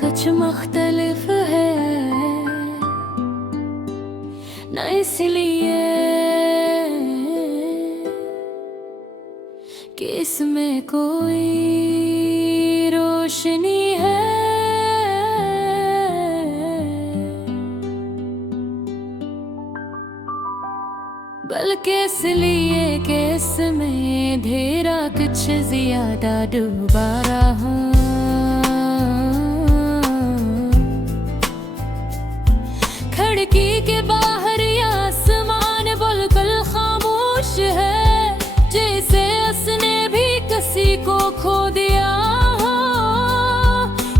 कुछ मुख्तलिफ है, न इसलिए कि इसमें कोई रोशनी है, बल्कि इसलिए कि इसमें अंधेरा कुछ ज्यादा डूबा रहा। खिड़की के बाहर या आसमान बिल्कुल खामोश है, जैसे उसने भी किसी को खो दिया हो,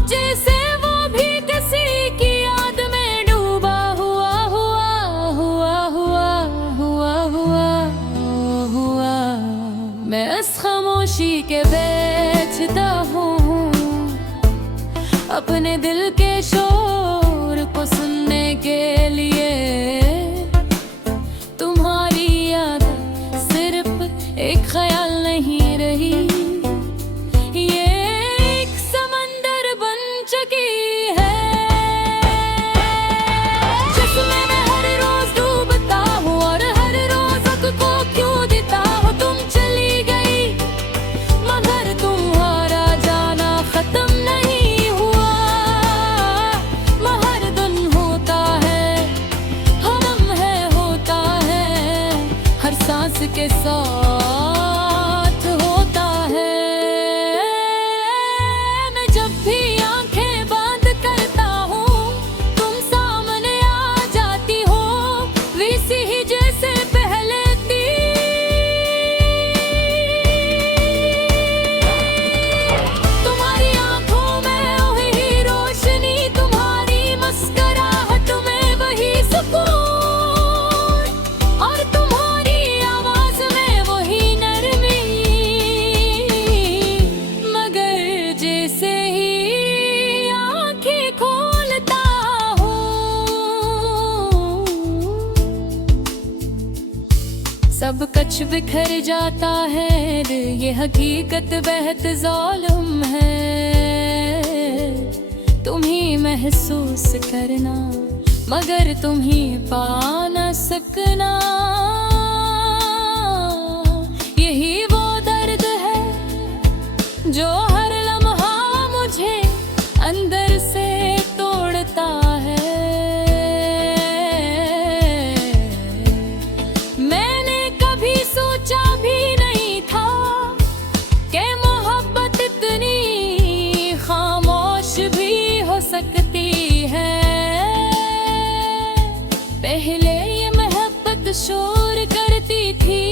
जैसे वो भी किसी की याद में डूबा हुआ हुआ हुआ हुआ हुआ हुआ हुआ। मैं इस खामोशी के बैठता हूँ, अपने दिल के शोर को सुनने के लिए। तुम्हारी याद सिर्फ एक ख्याल नहीं रही, ये एक समंदर बन चुकी है, जिसमें मैं हर रोज डूबता हूँ और हर रोज को क्यों देता हूँ। तुम चली गई मगर तुम्हारा जाना खत्म नहीं हुआ। हर दिन होता है, हम है होता है, हर सांस के साथ होता है। मैं जब भी आंखें बंद करता हूँ, तुम सामने आ जाती हो, वैसी ही जैसे पहले थी। तुम्हारी आंखों में वही रोशनी, तुम्हारी मुस्कुराहट में वही सुकून, और तुम्हारी आवाज में वही नरमी। मगर जैसे ही आंखें खोलता हूँ, सब कुछ बिखर जाता है। ये हकीकत बेहद ज़ालिम है, तुम ही महसूस करना मगर तुम ही पा न सकना। यही वो दर्द है जो हर लम्हा मुझे अंदर से तोड़ता है। मैंने कभी सोचा भी नहीं था कि मोहब्बत इतनी खामोश भी हो सकती है। पहले ये मोहब्बत शोर करती थी,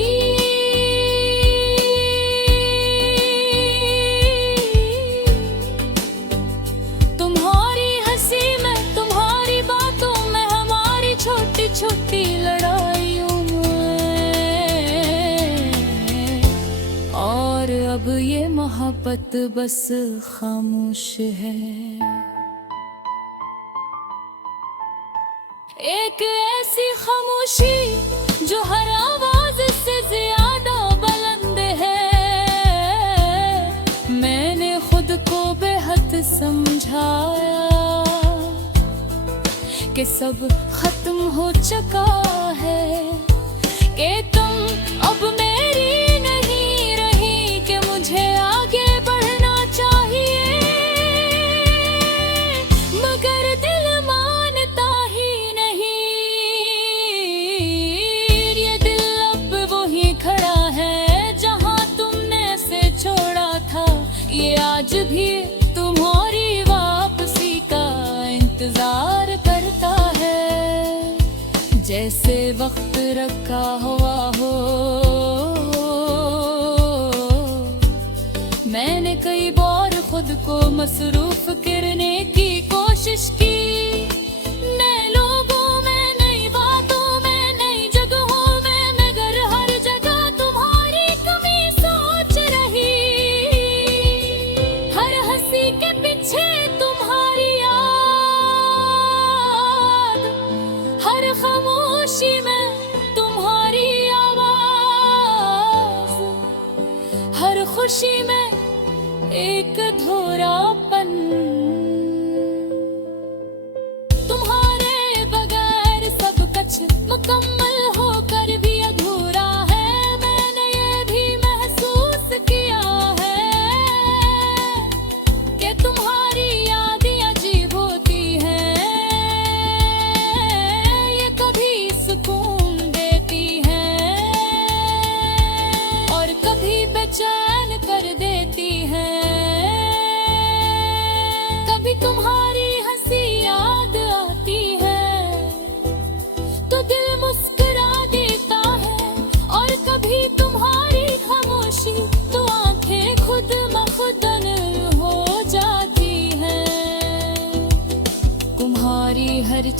तुम्हारी हंसी में, तुम्हारी बातों में, हमारी छोटी छोटी लड़ाइयों में। और अब ये मोहब्बत बस खामोश है, एक ऐसी खामोशी जो हर आवाज से ज्यादा बुलंद है। मैंने खुद को बेहद समझाया कि सब खत्म हो चुका है, कि तुम अब मेरी नहीं रही, कि मुझे आगे बढ़ना चाहिए। मगर दिल मानता ही नहीं, ये दिल अब वही खड़ा है जहां तुमने से छोड़ा था। ये आज भी तुम्हारी वापसी का इंतजार करता है, जैसे वक्त रखा हुआ हो। मैंने कई बार खुद को मसरूफ करने की कोशिश की, नए लोगों में, नई बातों में, नई जगहों में, मगर हर जगह तुम्हारी कमी सोच रही। हर हंसी के पीछे तुम्हारी याद, हर खामोशी में तुम्हारी आवाज, हर खुशी में एक अधूरापन।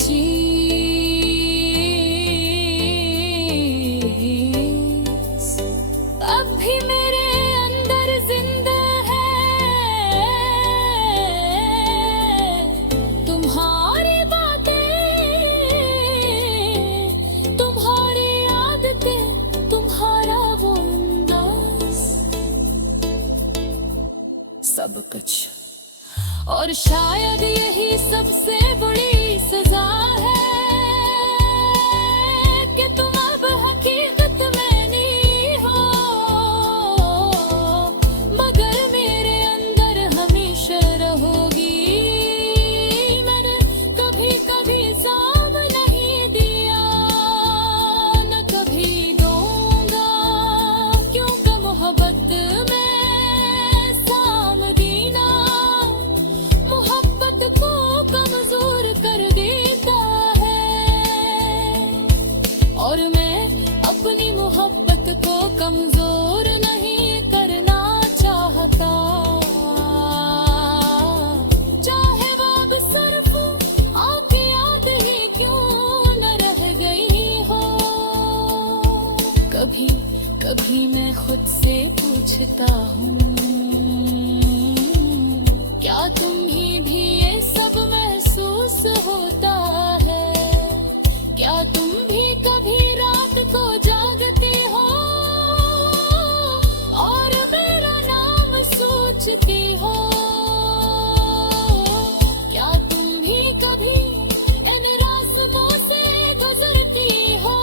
चीज अब भी मेरे अंदर जिंदा है। तुम्हारी बातें, तुम्हारी आदतें, तुम्हारा वो अंदाज, सब कुछ। और शायद यही सबसे बड़ी सजा है कि तुम अब हकीकत में नहीं हो, मगर मेरे अंदर हमेशा रहोगी। मैंने कभी कभी जाम नहीं दिया, न कभी दूंगा, क्योंकि मोहब्बत में साम दीना मोहब्बत को कमजोर कर देता है। और मैं अपनी मोहब्बत को कमजोर नहीं करना चाहता, चाहे वो अब सिर्फ आपकी याद ही क्यों न रह गई हो। कभी कभी मैं खुद से पूछता हूँ, क्या तुम्हें भी ये सब महसूस होता है? क्या तुम भी कभी रात को जागते हो और मेरा नाम सोचती हो? क्या तुम भी कभी इन रास्तों से गुजरती हो?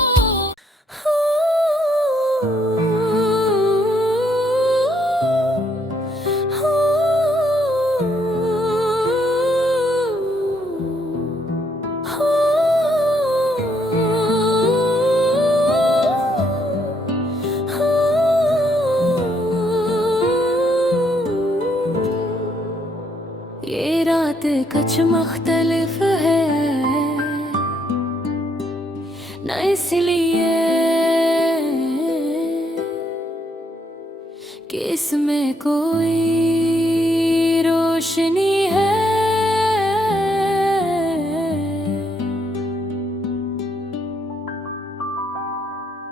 ये रात कुछ मुख्तलिफ है, न इसलिए कि इसमें कोई रोशनी है,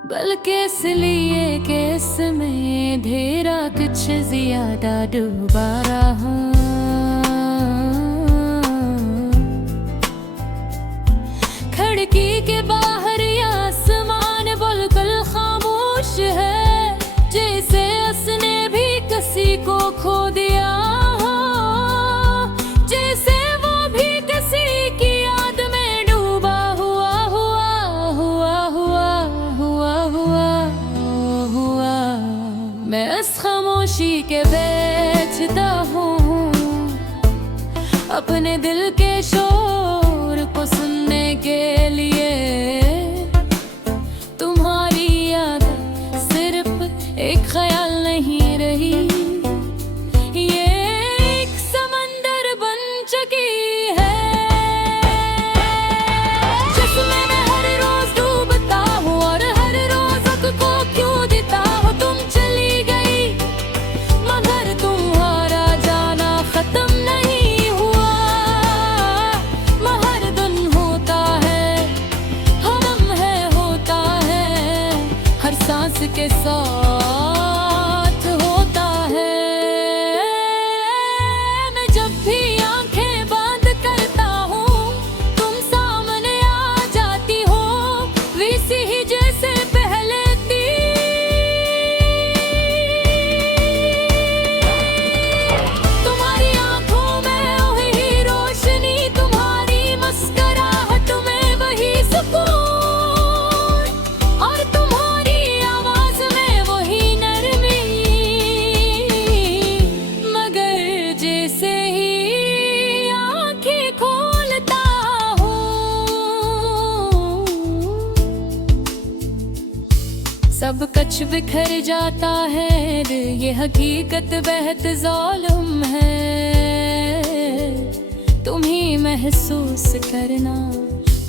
बल्कि इसलिए कि इसमें अंधेरा कुछ ज्यादा डूबा रहा। खिड़की के बाहर या आसमान बिल्कुल खामोश है, जैसे उसने भी किसी को खो दिया हो, जैसे वो भी किसी की याद में डूबा हुआ हुआ हुआ हुआ हुआ हुआ हुआ। मैं इस खामोशी के बेचता हूँ अपने दिल के शोर को सुनने के लिए। तुम्हारी याद सिर्फ एक ख्याल नहीं रही, ये एक समंदर बन चुकी है, जिसमें मैं हर रोज डूबता हूँ और हर रोज को क्यों देता हूँ। तुम चली गई मगर तुम्हारा जाना खत्म नहीं हुआ। हर दिन होता है, हम है होता है, हर सांस के साथ होता है। मैं जब भी आंखें बंद करता हूँ तुम सामने आ जाती हो, वैसे ही जैसे पहले थी। तुम्हारी आंखों में वही रोशनी, तुम्हारी मुस्कुराहट में वही सुकून, और तुम्हारी आवाज में वही नरमी। मगर जैसे ही आंखें खोलता हूँ सब कुछ बिखर जाता है। ये हकीकत बेहद ज़ालिम है, तुम ही महसूस करना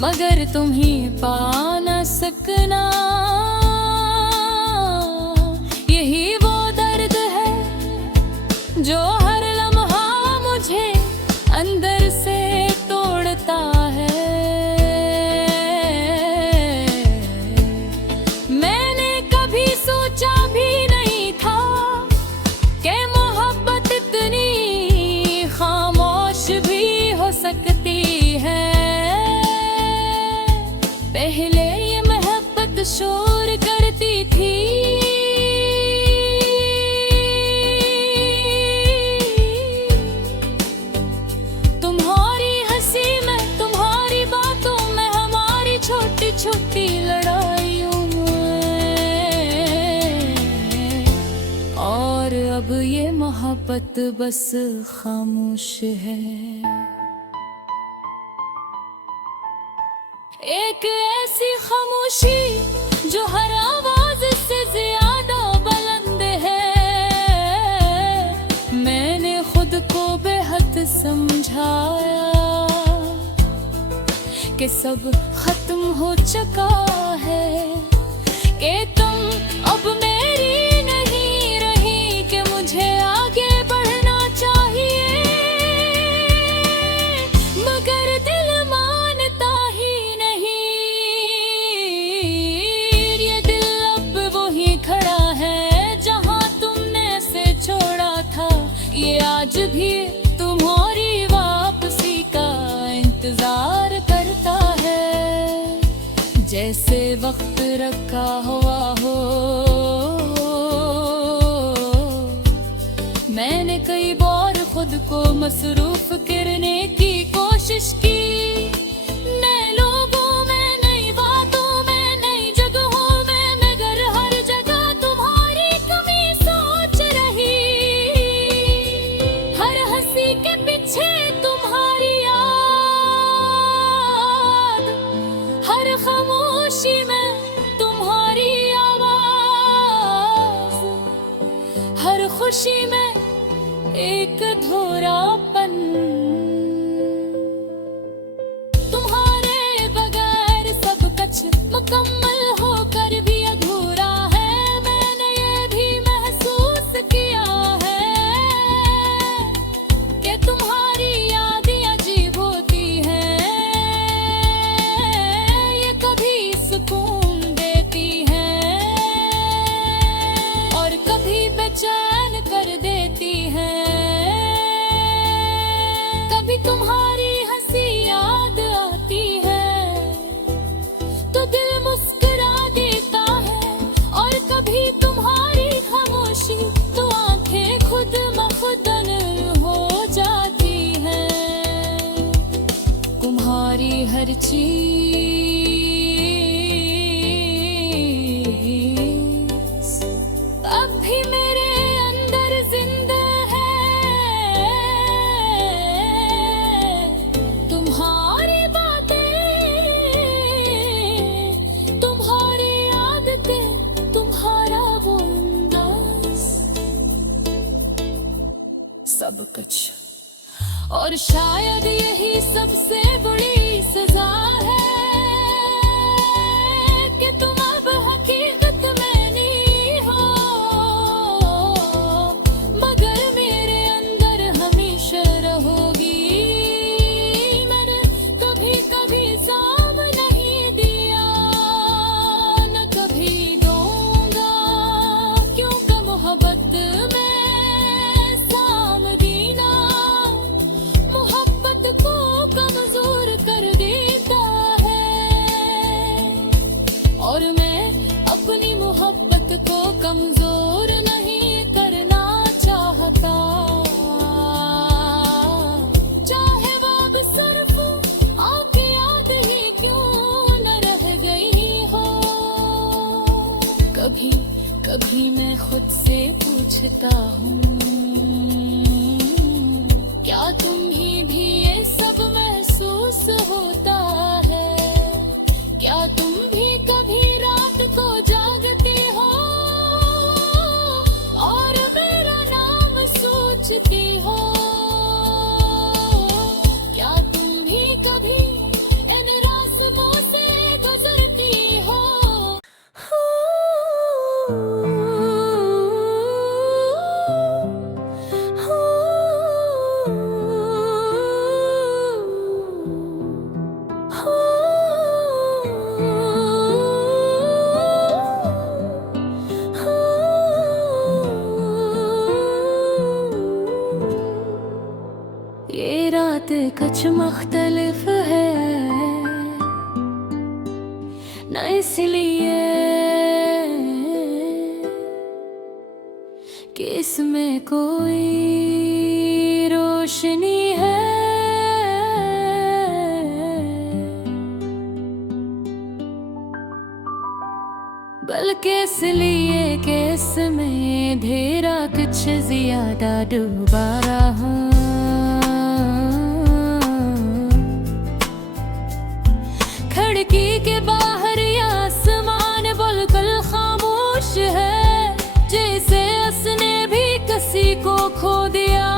मगर तुम ही पा न सकना। यही वो दर्द है जो हर लम्हा मुझे अंदर से तोड़ता है। शोर करती थी। तुम्हारी हंसी में, तुम्हारी बातों में, हमारी छोटी छोटी लड़ाइयों में। और अब ये मोहब्बत बस खामोश है। एक ऐसी खामोशी जो हर आवाज से ज्यादा बुलंद है। मैंने खुद को बेहद समझाया कि सब खत्म हो चुका है, कि तुम अब मेरी नहीं रही, कि मुझे आगे बढ़ना चाहिए। मगर दिल मानता ही नहीं। ये दिल अब वही खड़ा है जहां तुमने से छोड़ा था। ये आज भी तुम्हारी वापसी का इंतजार करता है, जैसे वक्त रखा हुआ हो। मैंने कई बार खुद को मसरूफ करने की कोशिश की, नए लोगों में, नई बातों में, नई जगहों में, मगर हर जगह तुम्हारी कमी सोच रही। हर हंसी के पीछे तुम्हारी याद, हर खामोशी में तुम्हारी आवाज, हर खुशी में एक अधूरापन। तुम्हारे बगैर सब कुछ मुकम्मल होकर भी अधूरा है। मैंने ये भी महसूस किया है कि तुम्हारी यादें अजीब होती हैं। ये कभी सुकून देती हैं और कभी बेचैन कर देती हैं। कभी तुम्हारी हंसी याद आती है तो दिल मुस्कुरा देता है, और कभी तुम्हारी खामोशी तो आंखें खुद मखदन हो जाती हैं। तुम्हारी हर चीज अब भी मेरे अंदर जिंदा है। तुम्हारी बातें, तुम्हारी आदतें, तुम्हारा वो अंदाज, सब कुछ। और शायद यही सबसे बड़ी सजा है कि तुम अब हकीकत में नहीं हो, मगर मेरे अंदर हमेशा रहोगी। मैंने कभी कभी साम नहीं दिया, न कभी दूंगा, क्योंकि मोहब्बत में साम देना मोहब्बत को कमजोर कर देता है। और मैं अपनी मोहब्बत को कमजोर नहीं करना चाहता, चाहे वो अब सिर्फ आपकी याद ही क्यों न रह गई हो। कभी कभी मैं खुद से पूछता हूँ, क्या तुम्हें भी ये सब महसूस होता है? क्या तुम भी कभी रात को जागती हो और मेरा नाम सोचती हो? क्या तुम भी कभी इन रास्तों से गुजरती हो? ये रात कुछ मुख्तलिफ है, न इसलिए कि इसमें कोई रोशनी है, बल्कि इसलिए कि इसमें अंधेरा कुछ ज्यादा डूबा रहा। खिड़की के बाहर ये आसमान बिल्कुल खामोश है, जैसे उसने भी किसी को खो दिया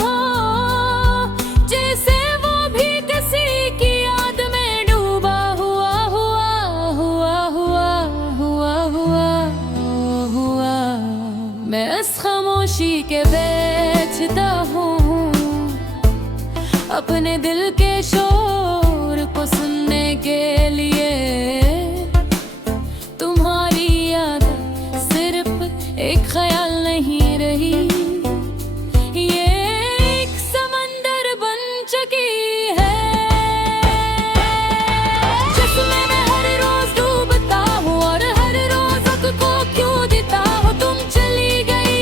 हो, जैसे वो भी किसी की याद में डूबा हुआ हुआ। मैं इस खामोशी के बेचता हूँ अपने दिल के शोर को सुनने के लिए। तुम्हारी याद सिर्फ एक ख्याल नहीं रही, ये एक समंदर बन चुकी है, जिसमें मैं हर रोज डूबता हूँ और हर रोज को क्यों देता हूँ। तुम चली गई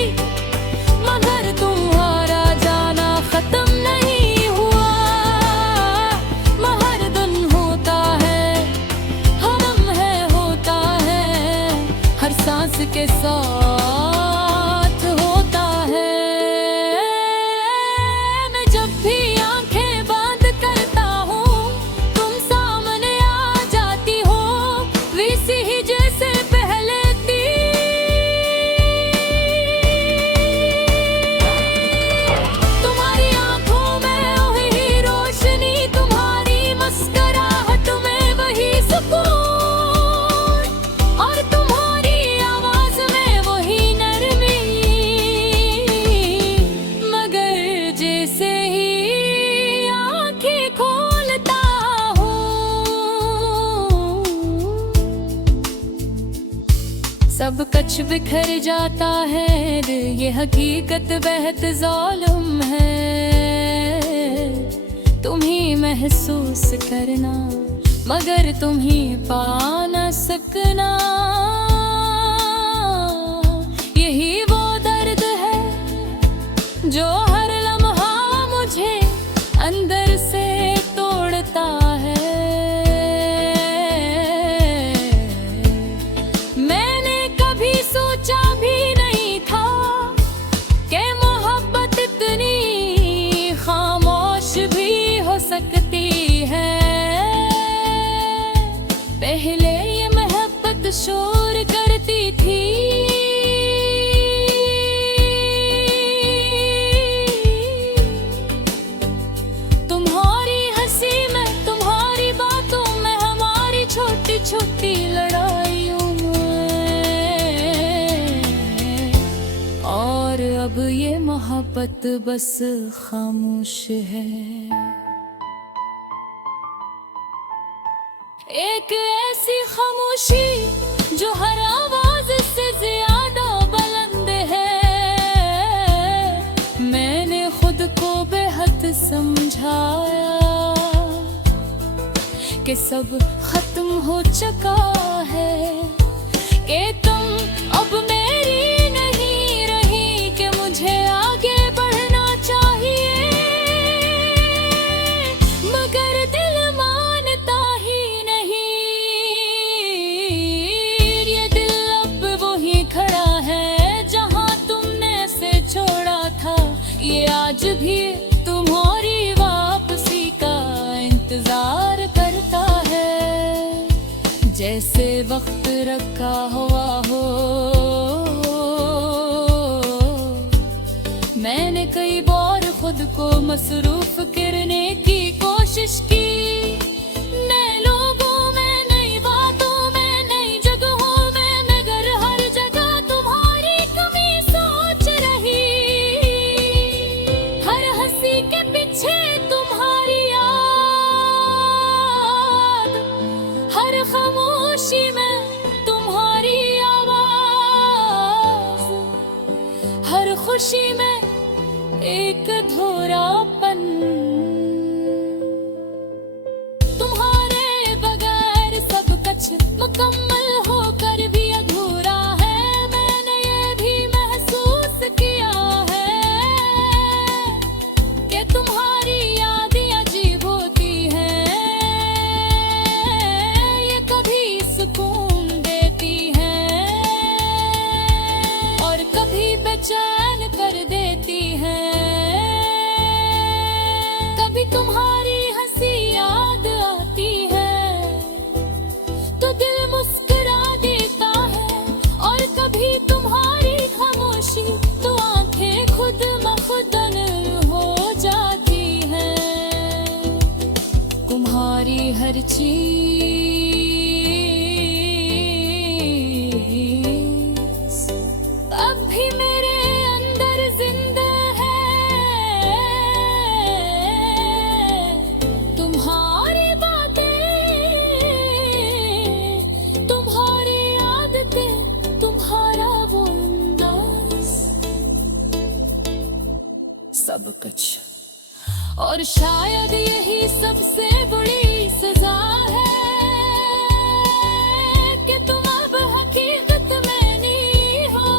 मगर तुम्हारा जाना खत्म नहीं हुआ। हर दिन होता है, हम है होता है, हर सांस के साथ होता है। मैं जब भी आंखें बंद करता हूँ तुम सामने आ जाती हो, वैसे ही जैसे पहले थी। तुम्हारी आंखों में वही रोशनी, तुम्हारी मुस्कुराहट में वही सुकून, और तुम्हारी आवाज में वही नरमी। मगर जैसे ही आंखें खोलता हूँ सब कुछ बिखर जाता है। ये हकीकत बेहद ज़ालिम है, तुम ही महसूस करना मगर तुम ही पा न सकना। यही वो दर्द है जो हर लम्हा मुझे अंदर से तोड़ता है। मैंने कभी सोचा भी नहीं था कि मोहब्बत इतनी खामोश भी हो सकती है। पहले ये मोहब्बत शोर करती थी, तुम्हारी हंसी में, तुम्हारी बातों में, हमारी छोटी छोटी लड़ाइयों में। और अब ये मोहब्बत बस खामोश है, एक ऐसी खामोशी जो हर आवाज से ज्यादा बुलंद है। मैंने खुद को बेहद समझाया कि सब खत्म हो चुका है, कि तुम अब मेरी नहीं रही, कि मुझे आगे बढ़ना चाहिए। मगर दिल मानता ही नहीं, ये दिल अब वही खड़ा है जहाँ तुमने से छोड़ा था। ये आज भी तुम्हारी वापसी का इंतजार करता है, जैसे वक्त रखा हुआ हो। मैंने कई बार खुद को मसरूफ करने की कोशिश की, नए लोगों में, नई बातों में, नई जगहों में, मगर हर जगह तुम्हारी कमी सोच रही। हर हंसी के पीछे तुम्हारी याद, हर खामोशी में तुम्हारी आवाज, हर खुशी में एक अधूरापन। तुम्हारे बगैर सब कुछ मुकम्मल होकर भी अधूरा है, मैंने ये भी महसूस किया। हर चीज अब भी मेरे अंदर जिंदा है। तुम्हारी बातें, तुम्हारी आदतें, तुम्हारा वो अंदाज, सब कुछ। और शायद यही सबसे बड़ी सजा है कि तुम अब हकीकत में नहीं हो,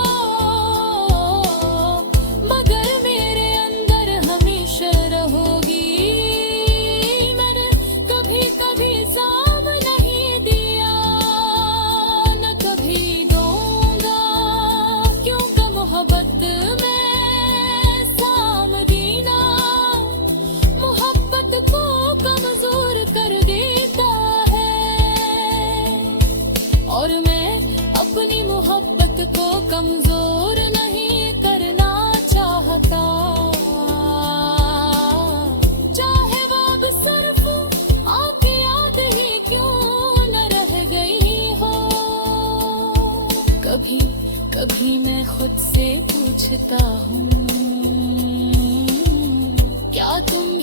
मगर मेरे अंदर हमेशा रहोगी। मैंने कभी कभी साम नहीं दिया, न कभी दूंगा, क्योंकि मोहब्बत में साम देना मोहब्बत को कमजोर कर देता है। और मैं अपनी मोहब्बत को कमजोर नहीं करना चाहता, चाहे वो अब सिर्फ आपकी याद ही क्यों न रह गई हो। कभी कभी मैं खुद से पूछता हूँ, क्या तुम